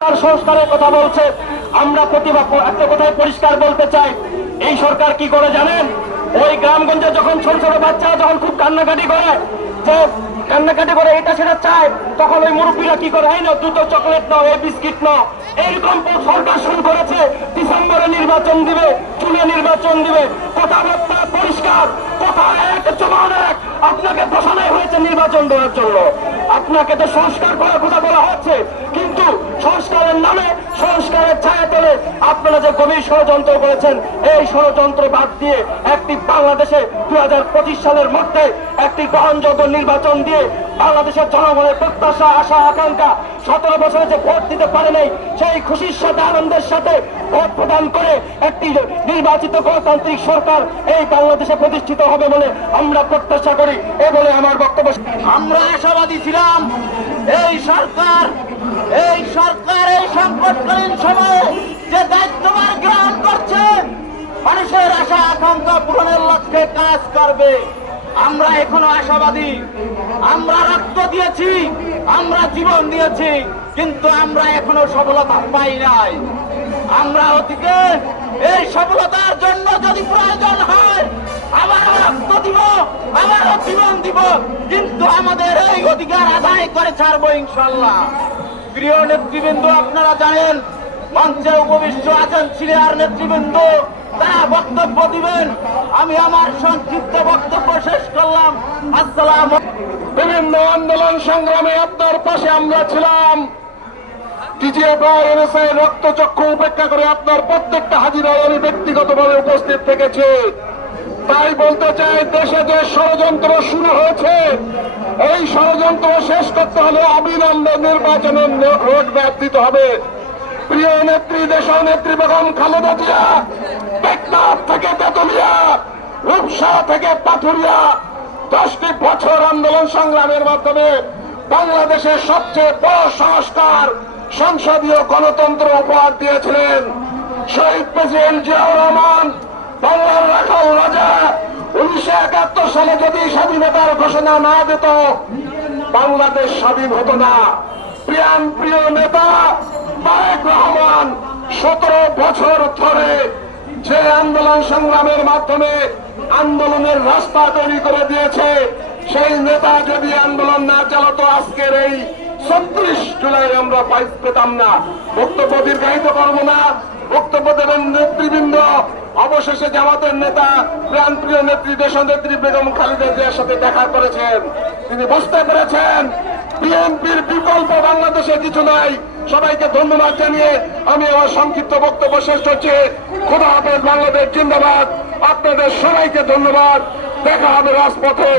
সংস্কারের কথা বলছে। আমরা প্রতিভা একটা কথায় পরিষ্কার বলতে চাই। এই সরকার কি করে জানেন? ওই গ্রামগঞ্জে যখন ছোট ছোট বাচ্চা যখন খুব কান্নাকাটি করে, যে কান্নাকাটি করে এটা সেটা চায়, তখন ওই মুরব্বীরা কি করে? না দুটো চকলেট নাও, এই বিস্কিট নাও। এইরকম সরকার শুরু করেছে। ডিসেম্বরে নির্বাচন দিবে চুলে নির্বাচন দিবে। কথাবার্তা পরিষ্কার কথা এক, জবান এক। আপনাকে বসানো হয়েছে নির্বাচন দেওয়ার জন্য। আপনাকে তো সংস্কার করার কথা বলা হচ্ছে। আপনারা যে গভীর ষড়যন্ত্র করেছেন, এই ষড়যন্ত্র বাদ দিয়ে একটি বাংলাদেশে দু হাজার পঁচিশ সালের মধ্যে একটি গ্রহণযোগ্য নির্বাচন দিয়ে বাংলাদেশের জনগণের প্রত্যাশা, আশা, আকাঙ্ক্ষা সতেরো বছরে যে ভোট দিতে পারে নাই, সেই খুশির সাথে, আনন্দের সাথে ভোট প্রদান করে একটি নির্বাচিত গণতান্ত্রিক সরকার এই বাংলাদেশে প্রতিষ্ঠিত হবে বলে আমরা প্রত্যাশা করি, এ বলে আমার বক্তব্য। আমরা আশাবাদী ছিলাম, এই সরকার এই সরকার এই সংকটকালীন সময়ে যে দায়িত্বভার গ্রহণ করছে, মানুষের আশা আকাঙ্ক্ষা পূরণের লক্ষ্যে কাজ করবে। আমরা এখনও আশাবাদী। আমরা রক্ত দিয়েছি, আমরা জীবন দিয়েছি, কিন্তু আমরা এখনও সফলতা পাই নাই। আমরা অতীতে এই সফলতার জন্য যদি প্রয়োজন হয় আবার রক্ত দিব, আবারও জীবন দিব, কিন্তু আমাদের এই অধিকার আদায় করে ছাড়বো ইনশাল্লাহ প্রিয় নেতৃবৃন্দ, আপনারা জানেন মঞ্চে উপবিষ্ট আছেন সিনিয়র নেতৃবৃন্দ, তারা বক্তব্য দিবেন। আমি আমার সংক্ষিপ্ত বক্তব্য শেষ করলাম। আসসালাম বিভিন্ন আন্দোলন সংগ্রামে আপনার পাশে আমরা ছিলাম। রক্তচক্ষু উপেক্ষা করে আপনার প্রত্যেকটা হাজিরায় আমি ব্যক্তিগতভাবে উপস্থিত থেকেছি। তাই বলতে চাই, দেশে যে ষড়যন্ত্র শুরু হয়েছে, এই ষড়যন্ত্র শেষ করতে হলে অবিলম্বে নির্বাচনের রোড ম্যাপ দিতে হবে। প্রিয় নেত্রী দেশ নেত্রী বেগম খালেদা জিয়া টেকনাফ থেকে তেতুলিয়া, রূপসা থেকে পাথুরিয়া, দশটি বছর আন্দোলন সংগ্রামের মাধ্যমে বাংলাদেশের সবচেয়ে বড় সংস্কার সংসদীয় গণতন্ত্র উপহার দিয়েছিলেন শহীদ প্রেসিডেন্ট জিয়াউর রহমান, বাংলার রাখাল রাজা। উনিশশো একাত্তর সালে যদি স্বাধীনতার ঘোষণা না দিত, বাংলাদেশ স্বাধীন হতো না। প্রিয়ান প্রিয় নেতা তারেক রহমান সতেরো বছর ধরে যে আন্দোলন সংগ্রামের মাধ্যমে আন্দোলনের রাস্তা তৈরি করে দিয়েছে, সেই নেতা যদি আন্দোলন না চালাতো, আজকের এই ছত্রিশ জুলাই আমরা পেতাম না। বক্তব্য দীর্ঘায়িত করব না। বক্তব্য দেবেন নেতৃবৃন্দ, অবশেষে জামাতের নেতা প্রাণপ্রিয় নেত্রী, দেশনেত্রী বেগম খালেদা জিয়ার সাথে দেখা করেছেন। তিনি বুঝতে পেরেছেন বিএনপির বিকল্প বাংলাদেশে কিছু নাই। সবাইকে ধন্যবাদ জানিয়ে আমি আমার সংক্ষিপ্ত বক্তব্য শেষ করছি। খোদা হাফেজ বাংলাদেশ জিন্দাবাদ। আপনাদের সবাইকে ধন্যবাদ। দেখা হবে রাজপথে।